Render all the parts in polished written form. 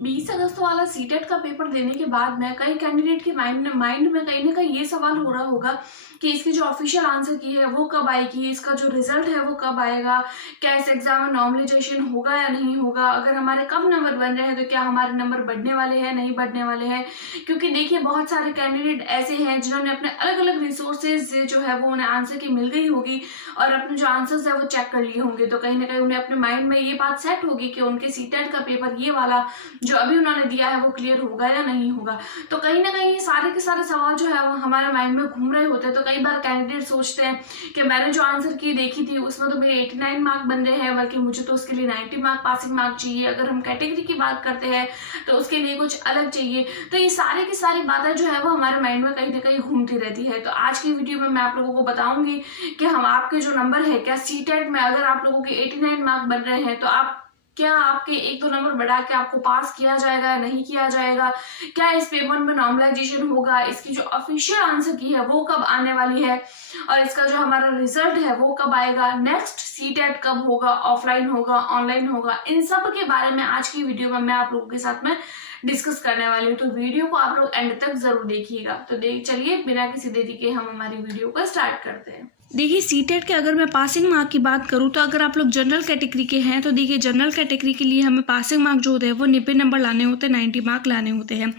20 अगस्त वाला सीटेट का पेपर देने के बाद में कई कैंडिडेट के माइंड में कहीं ना कहीं ये सवाल हो रहा होगा कि इसकी जो ऑफिशियल आंसर की है वो कब आएगी, इसका जो रिजल्ट है वो कब आएगा, क्या इस एग्जाम में नॉर्मलाइजेशन होगा या नहीं होगा, अगर हमारे कब नंबर बन रहे हैं तो क्या हमारे नंबर बढ़ने वाले हैं नहीं बढ़ने वाले हैं। क्योंकि देखिए बहुत सारे कैंडिडेट ऐसे हैं जिन्होंने अपने अलग अलग रिसोर्सेज जो है वो उन्हें आंसर की मिल गई होगी और अपने जो आंसर्स है वो चेक कर लिए होंगे, तो कहीं ना कहीं उन्हें अपने माइंड में ये बात सेट होगी कि उनके सीटेट का पेपर ये वाला जो अभी उन्होंने दिया है वो क्लियर होगा या नहीं होगा। तो कहीं ना कहीं ये सारे के सारे सवाल जो है वो हमारे माइंड में घूम रहे होते हैं। तो कई बार कैंडिडेट सोचते हैं कि मैंने जो आंसर की देखी थी उसमें तो मेरे 89 मार्क बन रहे हैं, बल्कि मुझे तो उसके लिए 90 मार्क पासिंग मार्क चाहिए। अगर हम कैटेगरी की बात करते हैं तो उसके लिए कुछ अलग चाहिए। तो ये सारी की सारी बातें जो है वो हमारे माइंड में कहीं ना कहीं घूमती रहती है। तो आज की वीडियो में मैं आप लोगों को बताऊंगी कि हम आपके जो नंबर है, क्या सीटेट में अगर आप लोगों के 89 मार्क बन रहे हैं तो आप क्या आपके एक दो नंबर बढ़ा के आपको पास किया जाएगा या नहीं किया जाएगा, क्या इस पेपर में नॉर्मलाइजेशन होगा, इसकी जो ऑफिशियल आंसर की है वो कब आने वाली है और इसका जो हमारा रिजल्ट है वो कब आएगा, नेक्स्ट सीटेट कब होगा, ऑफलाइन होगा ऑनलाइन होगा, इन सब के बारे में आज की वीडियो में मैं आप लोगों के साथ में डिस्कस करने वाली हूँ। तो वीडियो को आप लोग एंड तक जरूर देखिएगा। तो चलिए बिना किसी देरी के हम हमारी वीडियो को स्टार्ट करते हैं। देखिए सीटेट के अगर मैं पासिंग मार्क की बात करूं तो अगर आप लोग जनरल कैटेगरी के हैं तो देखिए जनरल कैटेगरी के लिए हमें पासिंग मार्क जो होते हैं वो 90 नंबर लाने होते हैं, 90 मार्क लाने होते हैं।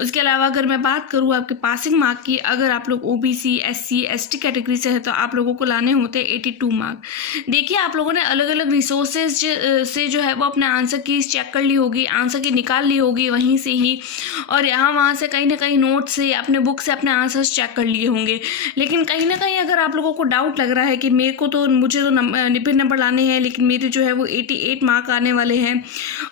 उसके अलावा अगर मैं बात करूं आपके पासिंग मार्क की, अगर आप लोग ओबीसी एससी एसटी कैटेगरी से है तो आप लोगों को लाने होते हैं 82 मार्क। देखिए आप लोगों ने अलग अलग रिसोर्सेज से जो है वो अपने आंसर की चेक कर ली होगी, आंसर की निकाल ली होगी वहीं से ही, और यहाँ वहाँ से कहीं ना कहीं नोट से अपने बुक से अपने आंसर्स चेक कर लिए होंगे। लेकिन कहीं ना कहीं अगर आप लोगों को डाउट लग रहा है कि मुझे तो 90 नंबर लाने हैं लेकिन मेरे जो है वो 88 मार्क आने वाले हैं,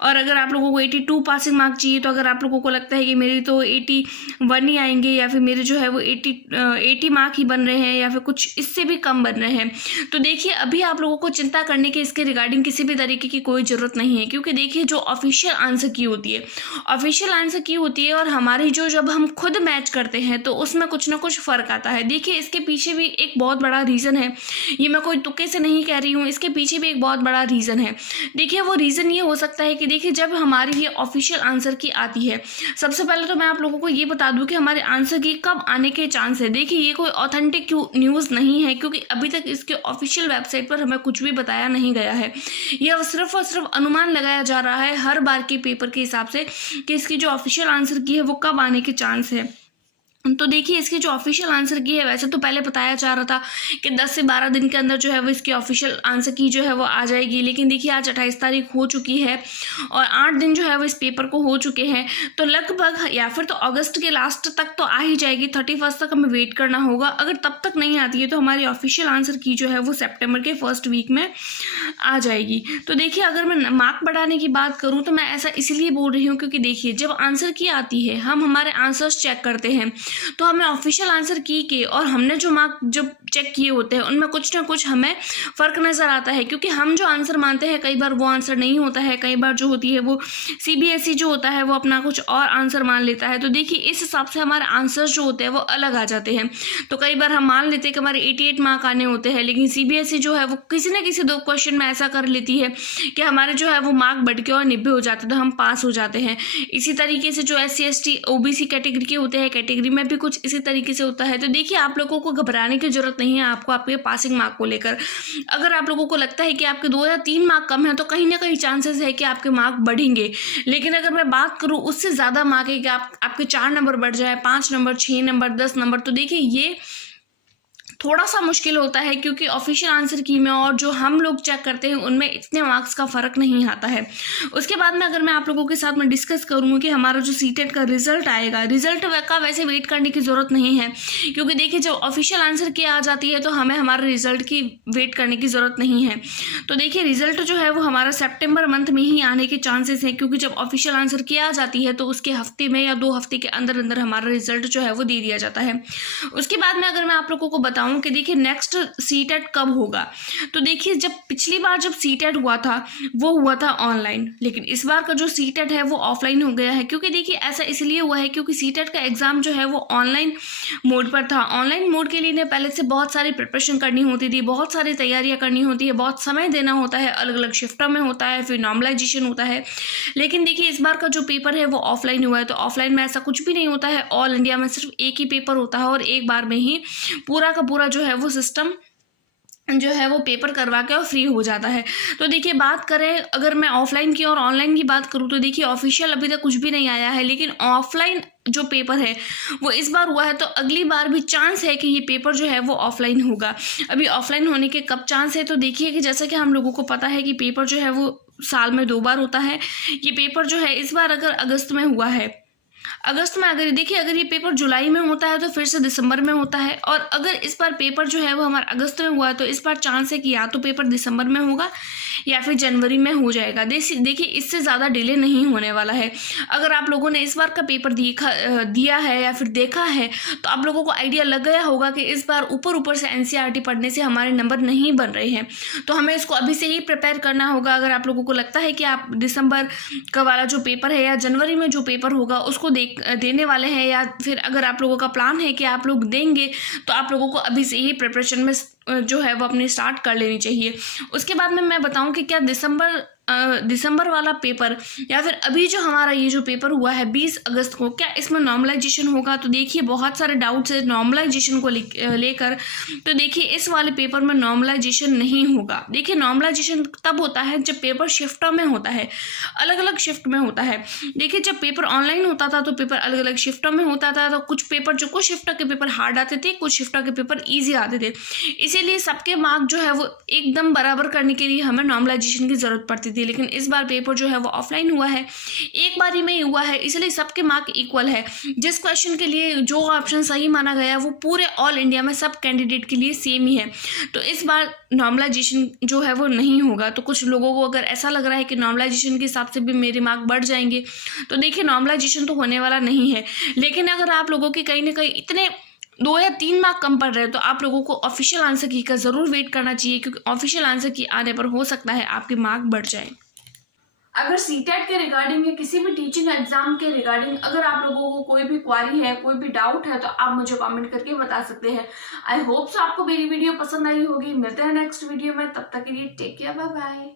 और अगर आप लोगों को 82 पासिंग मार्क चाहिए, तो अगर आप लोगों को लगता है कि मेरे तो 81 ही आएंगे या फिर मेरे जो है वो 80 मार्क ही बन रहे हैं या फिर कुछ इससे भी कम बन रहे हैं, तो देखिए अभी आप लोगों को चिंता करने की इसके रिगार्डिंग किसी भी तरीके की कोई ज़रूरत नहीं है। क्योंकि देखिए जो ऑफिशियल आंसर की होती है, ऑफिशियल आंसर की होती है और हमारी जो जब हम खुद मैच करते हैं तो उसमें कुछ ना कुछ फ़र्क आता है। देखिए इसके पीछे भी एक बहुत बड़ा रीज़न है, ये मैं कोई तुक्के से नहीं कह रही हूँ, इसके पीछे भी एक बहुत बड़ा रीज़न है। देखिए वो रीज़न ये हो सकता है कि देखिए जब हमारी ये ऑफिशियल आंसर की आती है, सबसे पहले तो मैं आप लोगों को ये बता दूं कि हमारे आंसर की कब आने के चांस है। देखिए ये कोई ऑथेंटिक न्यूज़ नहीं है क्योंकि अभी तक इसके ऑफिशियल वेबसाइट पर हमें कुछ भी बताया नहीं गया है। यह सिर्फ और सिर्फ अनुमान लगाया जा रहा है हर बार के पेपर के हिसाब से कि इसकी जो ऑफिशियल आंसर की है वो कब आने के चांस है। तो देखिए इसकी जो ऑफिशियल आंसर की है, वैसे तो पहले बताया जा रहा था कि 10 से 12 दिन के अंदर जो है वो इसकी ऑफिशियल आंसर की जो है वो आ जाएगी, लेकिन देखिए आज 28 तारीख हो चुकी है और 8 दिन जो है वो इस पेपर को हो चुके हैं, तो लगभग या फिर तो अगस्त के लास्ट तक तो आ ही जाएगी। 31 तक हमें वेट करना होगा। अगर तब तक नहीं आती है तो हमारी ऑफिशियल आंसर की जो है वो सितंबर के फर्स्ट वीक में आ जाएगी। तो देखिए अगर मैं मार्क बढ़ाने की बात करूँ तो मैं ऐसा इसलिए बोल रही हूँ क्योंकि देखिए जब आंसर की आती है हम हमारे आंसर्स चेक करते हैं तो हमें ऑफिशियल आंसर की के और हमने जो मार्क जब चेक किए होते हैं उनमें कुछ ना कुछ हमें फ़र्क नज़र आता है। क्योंकि हम जो आंसर मानते हैं कई बार वो आंसर नहीं होता है, कई बार जो होती है वो सीबीएसई जो होता है वो अपना कुछ और आंसर मान लेता है। तो देखिए इस हिसाब से हमारे आंसर्स जो होते हैं वो अलग आ जाते हैं। तो कई बार हम मान लेते हैं कि हमारे 88 मार्क आने होते हैं, लेकिन सीबीएसई जो है वो किसी न किसी 2 क्वेश्चन में ऐसा कर लेती है कि हमारे जो है वो मार्क बढ़ के और 90 हो जाते हैं, तो हम पास हो जाते हैं। इसी तरीके से जो SC ST OBC कैटेगरी के होते हैं, कैटेगरी में भी कुछ इसी तरीके से होता है। तो देखिए आप लोगों को घबराने की जरूरत नहीं है आपको आपके पासिंग मार्क को लेकर। अगर आप लोगों को लगता है कि आपके 2 या 3 मार्क कम है तो कहीं ना कहीं चांसेस है कि आपके मार्क बढ़ेंगे। लेकिन अगर मैं बात करूं उससे ज़्यादा मार्क है कि आपके 4 नंबर बढ़ जाए, 5 नंबर, 6 नंबर, 10 नंबर, तो देखिए ये थोड़ा सा मुश्किल होता है क्योंकि ऑफिशियल आंसर की में और जो हम लोग चेक करते हैं उनमें इतने मार्क्स का फ़र्क नहीं आता है। उसके बाद में अगर मैं आप लोगों के साथ में डिस्कस करूँ कि हमारा जो सीटेट का रिजल्ट आएगा, रिजल्ट का वैसे वेट करने की ज़रूरत नहीं है क्योंकि देखिए जब ऑफिशियल आंसर की आ जाती है तो हमें हमारे रिजल्ट की वेट करने की ज़रूरत नहीं है। तो देखिए रिजल्ट जो है वो हमारा सेप्टेम्बर मंथ में ही आने के चांसेस हैं क्योंकि जब ऑफिशियल आंसर की आ जाती है तो उसके हफ्ते में या 2 हफ्ते के अंदर अंदर हमारा रिजल्ट जो है वो दे दिया जाता है। उसके बाद में अगर मैं आप लोगों को बताऊँ बताऊं कि देखिए नेक्स्ट सीटेट कब होगा। तो देखिए जब पिछली बार जब सीटेट हुआ था वो हुआ था ऑनलाइन, लेकिन इस बार का जो सीटेट है वो ऑफलाइन हो गया है। क्योंकि देखिए ऐसा इसलिए हुआ है क्योंकि सीटेट का एग्जाम जो है वो ऑनलाइन मोड पर था। ऑनलाइन मोड के लिए इन्हें पहले से बहुत सारी प्रिपरेशन करनी होती थी, बहुत सारी तैयारियां करनी होती है, बहुत समय देना होता है, अलग अलग शिफ्टों में होता है, फिर नॉर्मलाइजेशन होता है। लेकिन देखिए इस बार का जो पेपर है वो ऑफलाइन हुआ है, तो ऑफलाइन में ऐसा कुछ भी नहीं होता है। ऑल इंडिया में सिर्फ एक ही पेपर होता है और एक बार में ही पूरा का पूरा जो है वो सिस्टम जो है वो पेपर करवा के और फ्री हो जाता है। तो देखिए बात करें अगर मैं ऑफलाइन की और ऑनलाइन की बात करूँ तो देखिए ऑफिशियल अभी तक कुछ भी नहीं आया है, लेकिन ऑफलाइन जो पेपर है वो इस बार हुआ है, तो अगली बार भी चांस है कि ये पेपर जो है वो ऑफलाइन होगा। अभी ऑफलाइन होने के कब चांस है, तो देखिए कि जैसा कि हम लोगों को पता है कि पेपर जो है वो साल में 2 बार होता है। ये पेपर जो है इस बार अगर अगस्त में हुआ है, अगस्त में अगर देखिए अगर ये पेपर जुलाई में होता है तो फिर से दिसंबर में होता है, और अगर इस बार पेपर जो है वो हमारा अगस्त में हुआ है तो इस बार चांस है कि या तो पेपर दिसंबर में होगा या फिर जनवरी में हो जाएगा। देखिए इससे ज़्यादा डिले नहीं होने वाला है। अगर आप लोगों ने इस बार का पेपर दिया है या फिर देखा है तो आप लोगों को आइडिया लग गया होगा कि इस बार ऊपर से एनसीईआरटी पढ़ने से हमारे नंबर नहीं बन रहे हैं, तो हमें इसको अभी से ही प्रिपेयर करना होगा। अगर आप लोगों को लगता है कि आप दिसंबर का वाला जो पेपर है या जनवरी में जो पेपर होगा उसको देने वाले हैं, या फिर अगर आप लोगों का प्लान है कि आप लोग देंगे, तो आप लोगों को अभी से ही प्रिपरेशन में जो है वो अपनी स्टार्ट कर लेनी चाहिए। उसके बाद में मैं बताऊं कि क्या दिसंबर वाला पेपर या फिर अभी जो हमारा ये जो पेपर हुआ है 20 अगस्त को, क्या इसमें नॉर्मलाइजेशन होगा। तो देखिए बहुत सारे डाउट्स है नॉर्मलाइजेशन को लेकर। तो देखिए इस वाले पेपर में नॉर्मलाइजेशन नहीं होगा। देखिए नॉर्मलाइजेशन तब होता है जब पेपर शिफ्टों में होता है, अलग अलग शिफ्ट में होता है। देखिए जब पेपर ऑनलाइन होता था तो पेपर अलग अलग शिफ्टों में होता था, तो कुछ शिफ्टों के पेपर हार्ड आते थे, कुछ शिफ्टों के पेपर ईजी आते थे। इसीलिए सबके मार्क जो है वो एकदम बराबर करने के लिए हमें नॉर्मलाइजेशन की जरूरत पड़ती थी। लेकिन इस बार पेपर जो है वो ऑफलाइन हुआ है, एक बार ही में ही हुआ है, इसलिए सबके मार्क इक्वल है। जिस क्वेश्चन के लिए जो ऑप्शन सही माना गया वो पूरे ऑल इंडिया में सब कैंडिडेट के लिए सेम ही है। तो इस बार नॉर्मलाइजेशन जो है वो नहीं होगा। तो कुछ लोगों को अगर ऐसा लग रहा है कि नॉर्मलाइजेशन के हिसाब से भी मेरे मार्क बढ़ जाएंगे, तो देखिए नॉर्मलाइजेशन तो होने वाला नहीं है। लेकिन अगर आप लोगों के कहीं ना कहीं इतने 2 या 3 मार्क कम पड़ रहे हैं तो आप लोगों को ऑफिशियल आंसर की का ज़रूर वेट करना चाहिए, क्योंकि ऑफिशियल आंसर की आने पर हो सकता है आपके मार्क बढ़ जाए। अगर सीटेट के रिगार्डिंग या किसी भी टीचिंग एग्जाम के रिगार्डिंग अगर आप लोगों को कोई भी क्वारी है, कोई भी डाउट है, तो आप मुझे कमेंट करके बता सकते हैं। आई होप सो आपको मेरी वीडियो पसंद आई होगी। मिलते हैं नेक्स्ट वीडियो में, तब तक के लिए टेक केयर, बाय बाय।